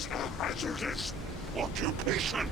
is a hazardous occupation.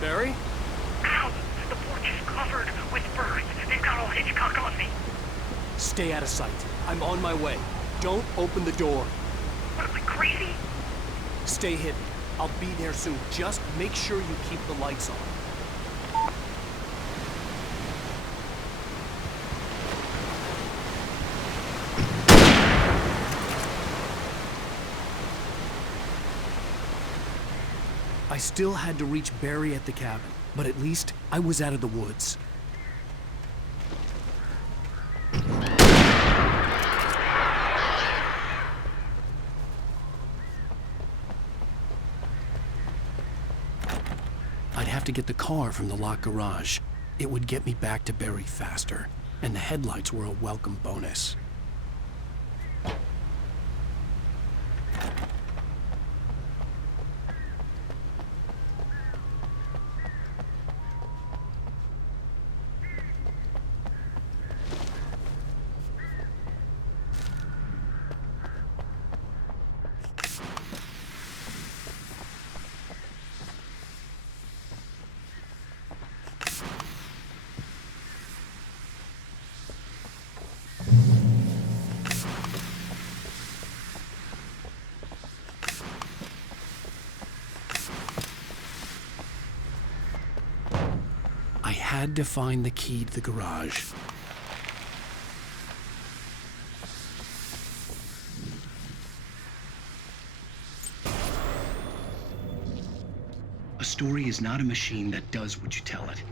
Barry? Ow! The porch is covered with birds. They've got all Hitchcock on me. Stay out of sight. I'm on my way. Don't open the door. What am I, crazy? Stay hidden. I'll be there soon. Just make sure you keep the lights on. I still had to reach Barry at the cabin, but at least I was out of the woods. I'd have to get the car from the locked garage. It would get me back to Barry faster, and the headlights were a welcome bonus. I had to find the key to the garage. A story is not a machine that does what you tell it.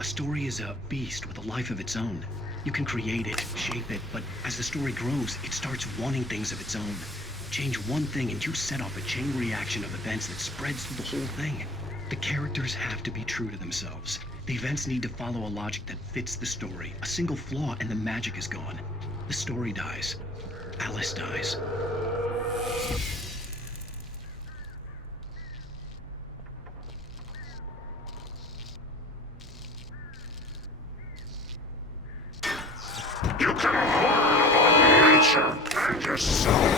A story is a beast with a life of its own. You can create it, shape it, but as the story grows, it starts wanting things of its own. Change one thing and you set off a chain reaction of events that spreads through the whole thing. The characters have to be true to themselves. The events need to follow a logic that fits the story. A single flaw and the magic is gone. The story dies. Alice dies. You can horror nature and your soul.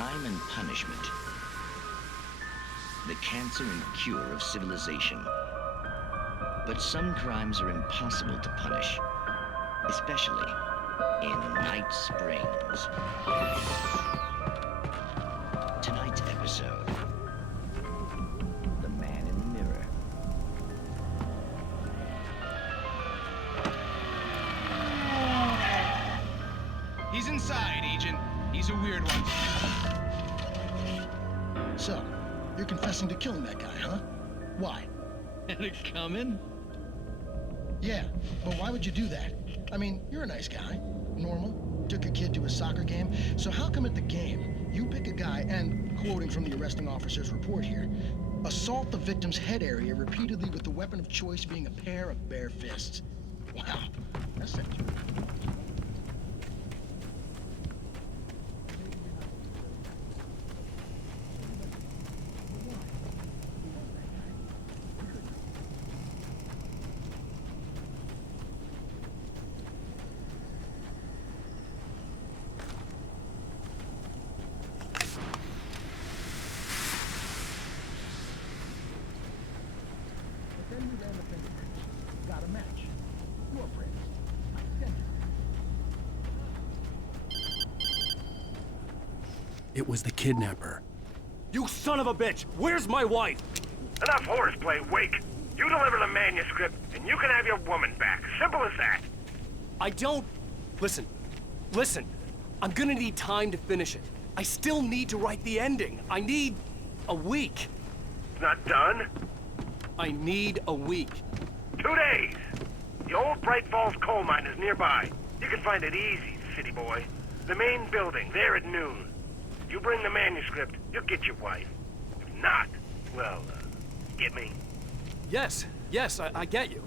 crime and punishment. The cancer and cure of civilization. But some crimes are impossible to punish, especially in Night Springs. Tonight's episode, The Man in the Mirror. He's inside, Agent. He's a weird one. So, you're confessing to killing that guy, huh? Why? Had it coming? Yeah, but why would you do that? I mean, you're a nice guy. Normal. Took your kid to a soccer game. So how come at the game, you pick a guy and, quoting from the arresting officer's report here, assault the victim's head area repeatedly with the weapon of choice being a pair of bare fists? Wow, that's it. Then we ran the fingerprints. Got a match. Your friend. It was the kidnapper. You son of a bitch! Where's my wife? Enough horseplay, Wake. You deliver the manuscript, and you can have your woman back. Simple as that. I don't... Listen. I'm gonna need time to finish it. I still need to write the ending. I need a week. It's not done. I need a week. 2 days. The old Bright Falls coal mine is nearby. You can find it easy, city boy. The main building, there at noon. You bring the manuscript, you'll get your wife. If not, well, get me? Yes, I get you.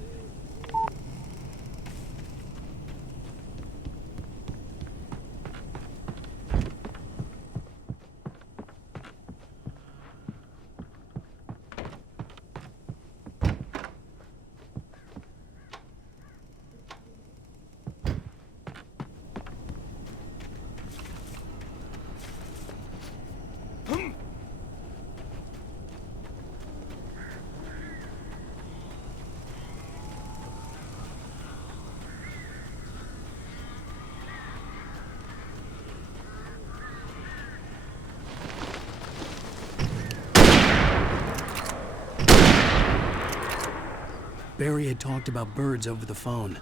Barry had talked about birds over the phone.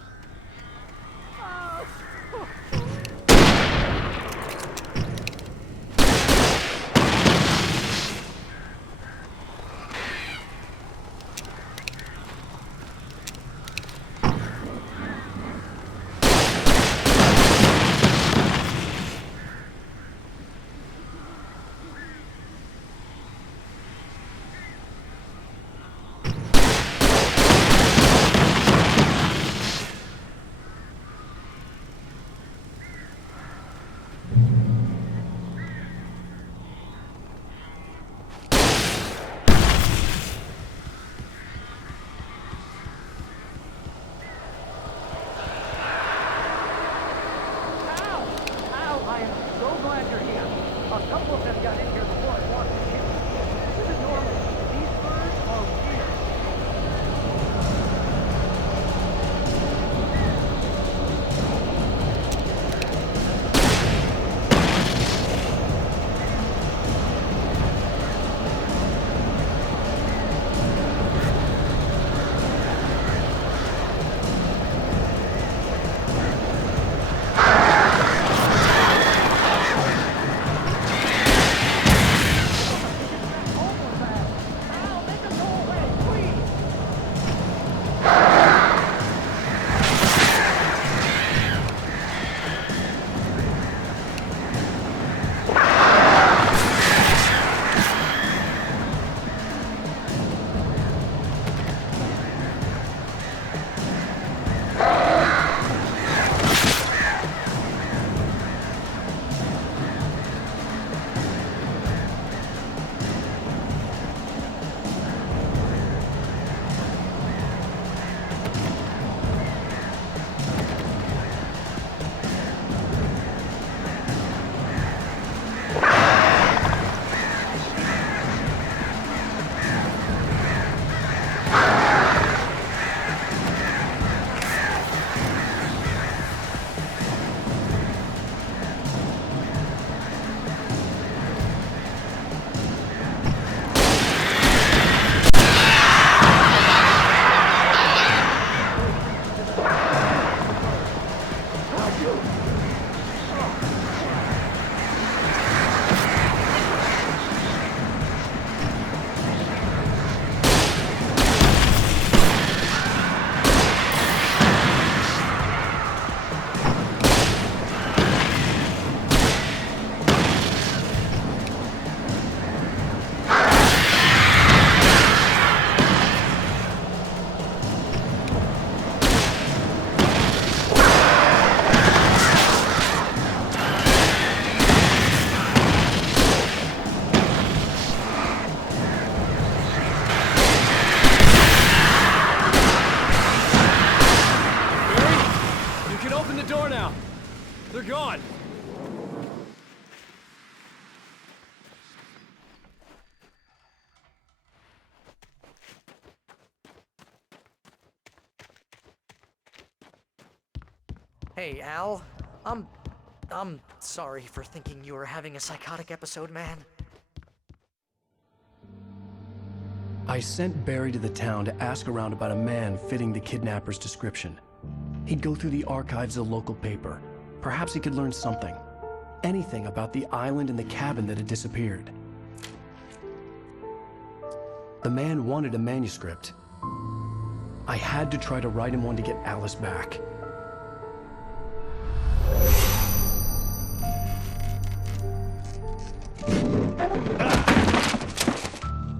They're gone! Hey, Al. I'm sorry for thinking you were having a psychotic episode, man. I sent Barry to the town to ask around about a man fitting the kidnapper's description. He'd go through the archives of the local paper. Perhaps he could learn something. Anything about the island and the cabin that had disappeared. The man wanted a manuscript. I had to try to write him one to get Alice back.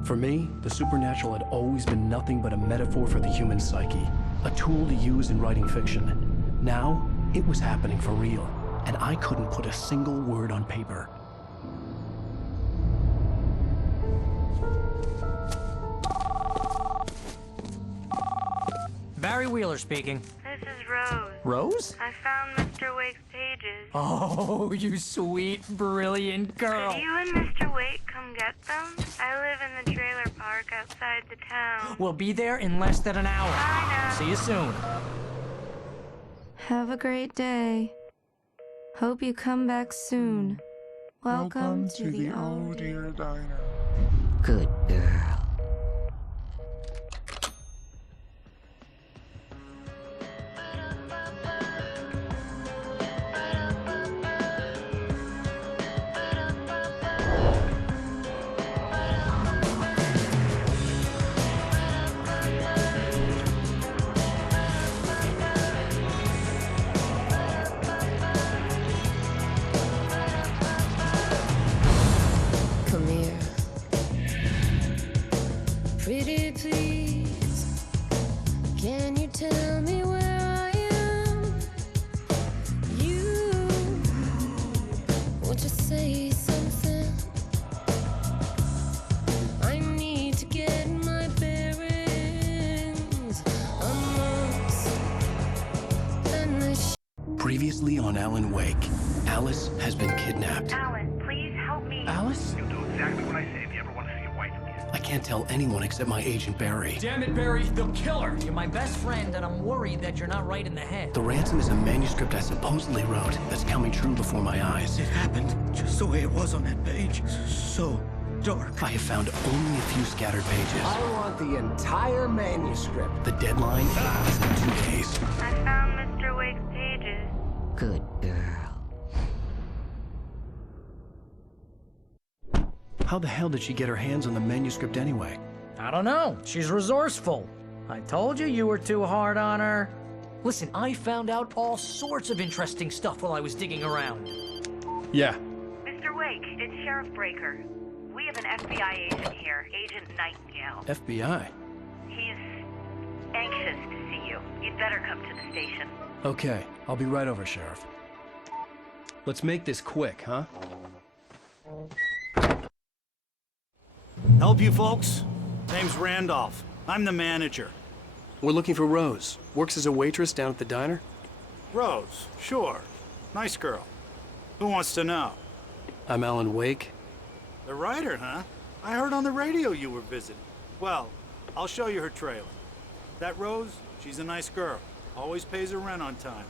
For me, the supernatural had always been nothing but a metaphor for the human psyche, a tool to use in writing fiction. Now, it was happening for real, and I couldn't put a single word on paper. Barry Wheeler speaking. This is Rose. Rose? I found Mr. Wake's pages. Oh, you sweet, brilliant girl. Could you and Mr. Wake come get them? I live in the trailer park outside the town. We'll be there in less than an hour. Bye now. See you soon. Have a great day. Hope you come back soon. Welcome to the Oh Dear Diner. Good girl. Come here. Pretty please. Can you tell me where I am? You. Won't you say something? I need to get my bearings. Amongst the Previously on Alan Wake, Alice has been kidnapped. Alan, please help me. Alice? You'll do exactly what I say if you ever want to see your wife again. I can't tell anyone except my agent Barry. Damn it, Barry, they'll kill her! You're my best friend, and I'm worried that you're not right in the head. The ransom is a manuscript I supposedly wrote that's coming true before my eyes. It happened just the way it was on that page. So dark. I have found only a few scattered pages. I want the entire manuscript. The deadline is in 2 days. I found Mr. Wake's pages. Good girl. How the hell did she get her hands on the manuscript anyway? I don't know. She's resourceful. I told you you were too hard on her. Listen, I found out all sorts of interesting stuff while I was digging around. Yeah. Mr. Wake, it's Sheriff Breaker. We have an FBI agent here, Agent Nightingale. FBI? He's anxious to see you. You'd better come to the station. Okay, I'll be right over, Sheriff. Let's make this quick, huh? Help you folks? Name's Randolph. I'm the manager. We're looking for Rose. Works as a waitress down at the diner. Rose, sure. Nice girl. Who wants to know? I'm Alan Wake. The writer, huh? I heard on the radio you were visiting. Well, I'll show you her trailer. That Rose, she's a nice girl. Always pays her rent on time.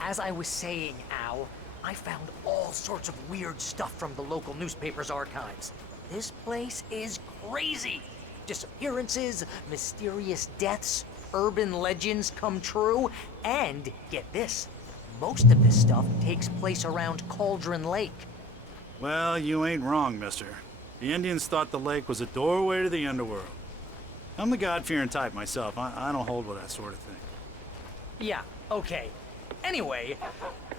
As I was saying, Al, I found all sorts of weird stuff from the local newspaper's archives. This place is crazy. Disappearances, mysterious deaths, urban legends come true, and get this, most of this stuff takes place around Cauldron Lake. Well, you ain't wrong, mister. The Indians thought the lake was a doorway to the underworld. I'm the God-fearing type myself. I don't hold with that sort of thing. Yeah, okay. Anyway,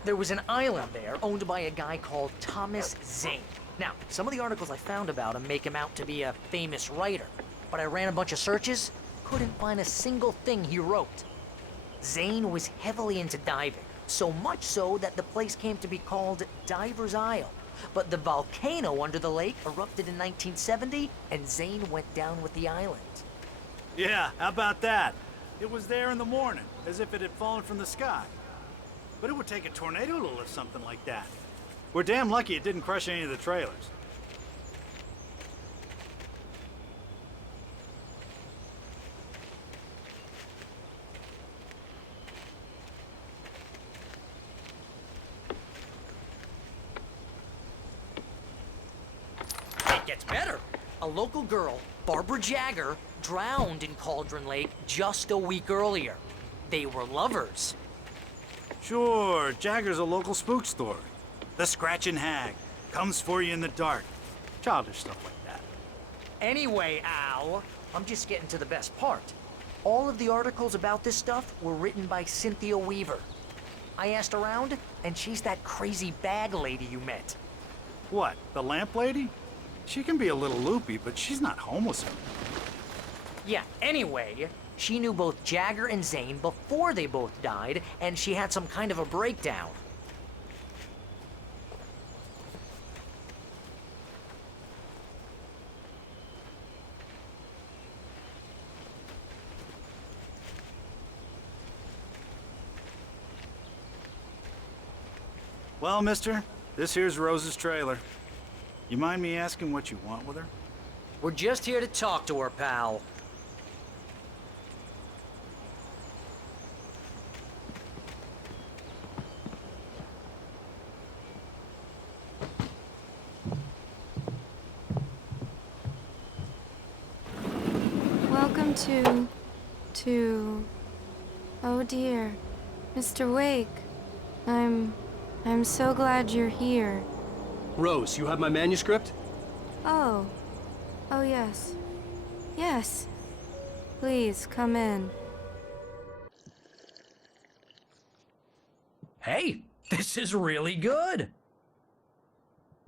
there was an island there owned by a guy called Thomas Zane. Now, some of the articles I found about him make him out to be a famous writer, but I ran a bunch of searches, couldn't find a single thing he wrote. Zane was heavily into diving, so much so that the place came to be called Diver's Isle. But the volcano under the lake erupted in 1970, and Zane went down with the island. Yeah, how about that? It was there in the morning, as if it had fallen from the sky. but it would take a tornado to lift something like that. We're damn lucky it didn't crush any of the trailers. It gets better. A local girl, Barbara Jagger, drowned in Cauldron Lake just a week earlier. They were lovers. Sure, Jagger's a local spook story. The Scratching Hag comes for you in the dark. Childish stuff like that. Anyway, Al, I'm just getting to the best part. All of the articles about this stuff were written by Cynthia Weaver. I asked around, and she's that crazy bag lady you met. What, the lamp lady? She can be a little loopy, but she's not homeless. Yeah, anyway, she knew both Jagger and Zane before they both died, and she had some kind of a breakdown. Well, mister, this here's Rose's trailer. You mind me asking what you want with her? We're just here to talk to her, pal. Welcome to... Oh dear. Mr. Wake. I'm so glad you're here. Rose, you have my manuscript? Oh. Oh, yes. Yes. Please, come in. Hey, this is really good.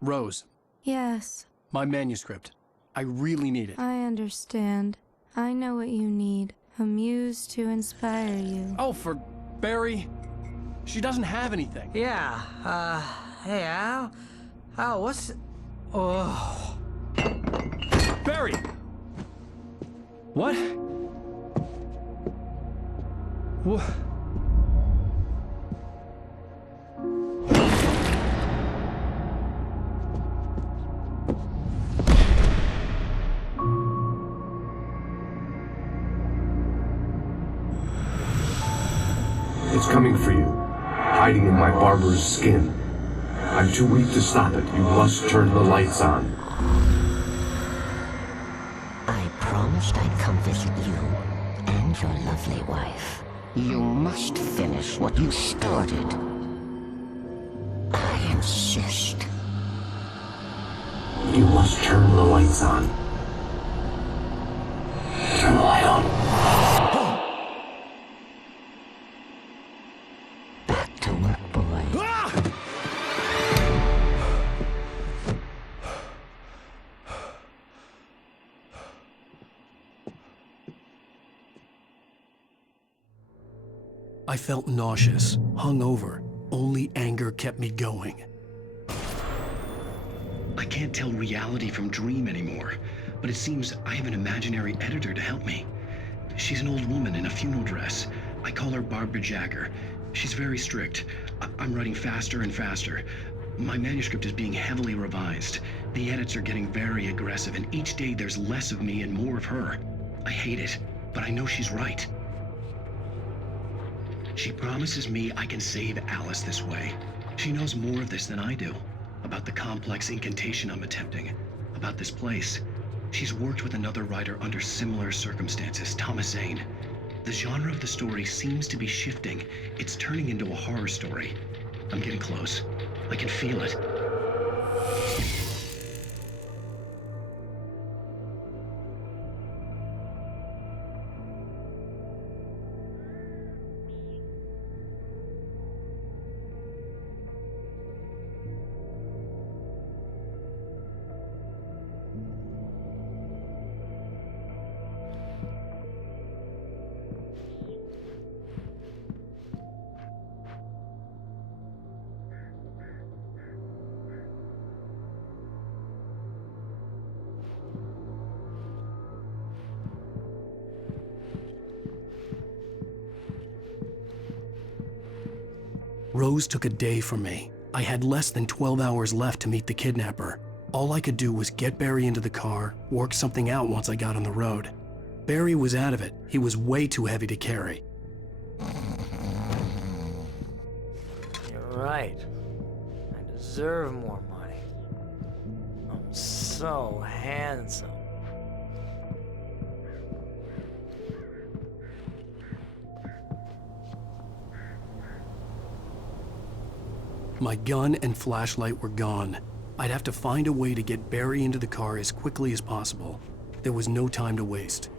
Rose, Yes, my manuscript. I really need it. I understand. I know what you need. A muse to inspire you. Oh, for Barry. She doesn't have anything. Yeah, hey, Al? Al, what's... Oh... Barry! What? What? It's coming for you, hiding in my barber's skin. I'm too weak to stop it. You must turn the lights on. I promised I'd come visit you and your lovely wife. You must finish what you started. I insist. You must turn the lights on. Turn the light on. Back to work, boy. I felt nauseous, hungover. Only anger kept me going. I can't tell reality from dream anymore, but it seems I have an imaginary editor to help me. She's an old woman in a funeral dress. I call her Barbara Jagger. She's very strict. I'm writing faster and faster. My manuscript is being heavily revised. The edits are getting very aggressive, and each day there's less of me and more of her. I hate it, but I know she's right. She promises me I can save Alice this way. She knows more of this than I do. About the complex incantation I'm attempting. About this place. She's worked with another writer under similar circumstances, Thomas Zane. The genre of the story seems to be shifting. It's turning into a horror story. I'm getting close. I can feel it. Rose took a day from me. I had less than 12 hours left to meet the kidnapper. All I could do was get Barry into the car, work something out once I got on the road. Barry was out of it. He was way too heavy to carry. You're right. I deserve more money. I'm so handsome. My gun and flashlight were gone. I'd have to find a way to get Barry into the car as quickly as possible. There was no time to waste.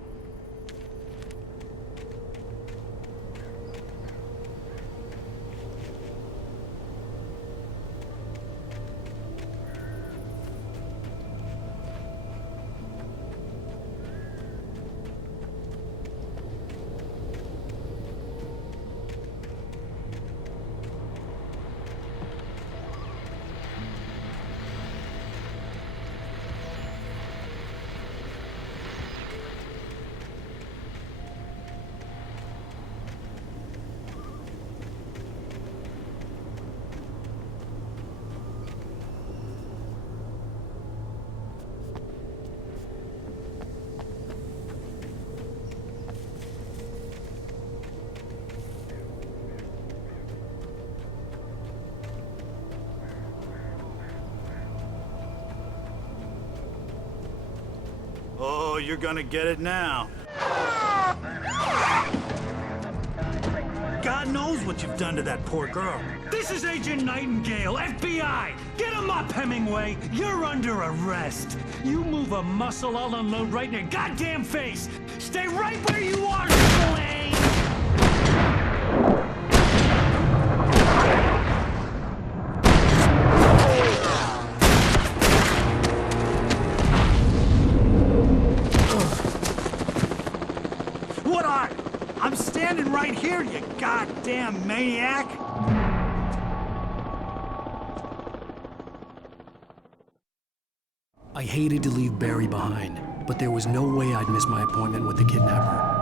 Oh, you're gonna get it now. God knows what you've done to that poor girl. This is Agent Nightingale, FBI! Get him up, Hemingway! You're under arrest! You move a muscle, I'll unload right in your goddamn face! Stay right where you are, Slane! What are? I'm standing right here, you goddamn maniac! I hated to leave Barry behind, but there was no way I'd miss my appointment with the kidnapper.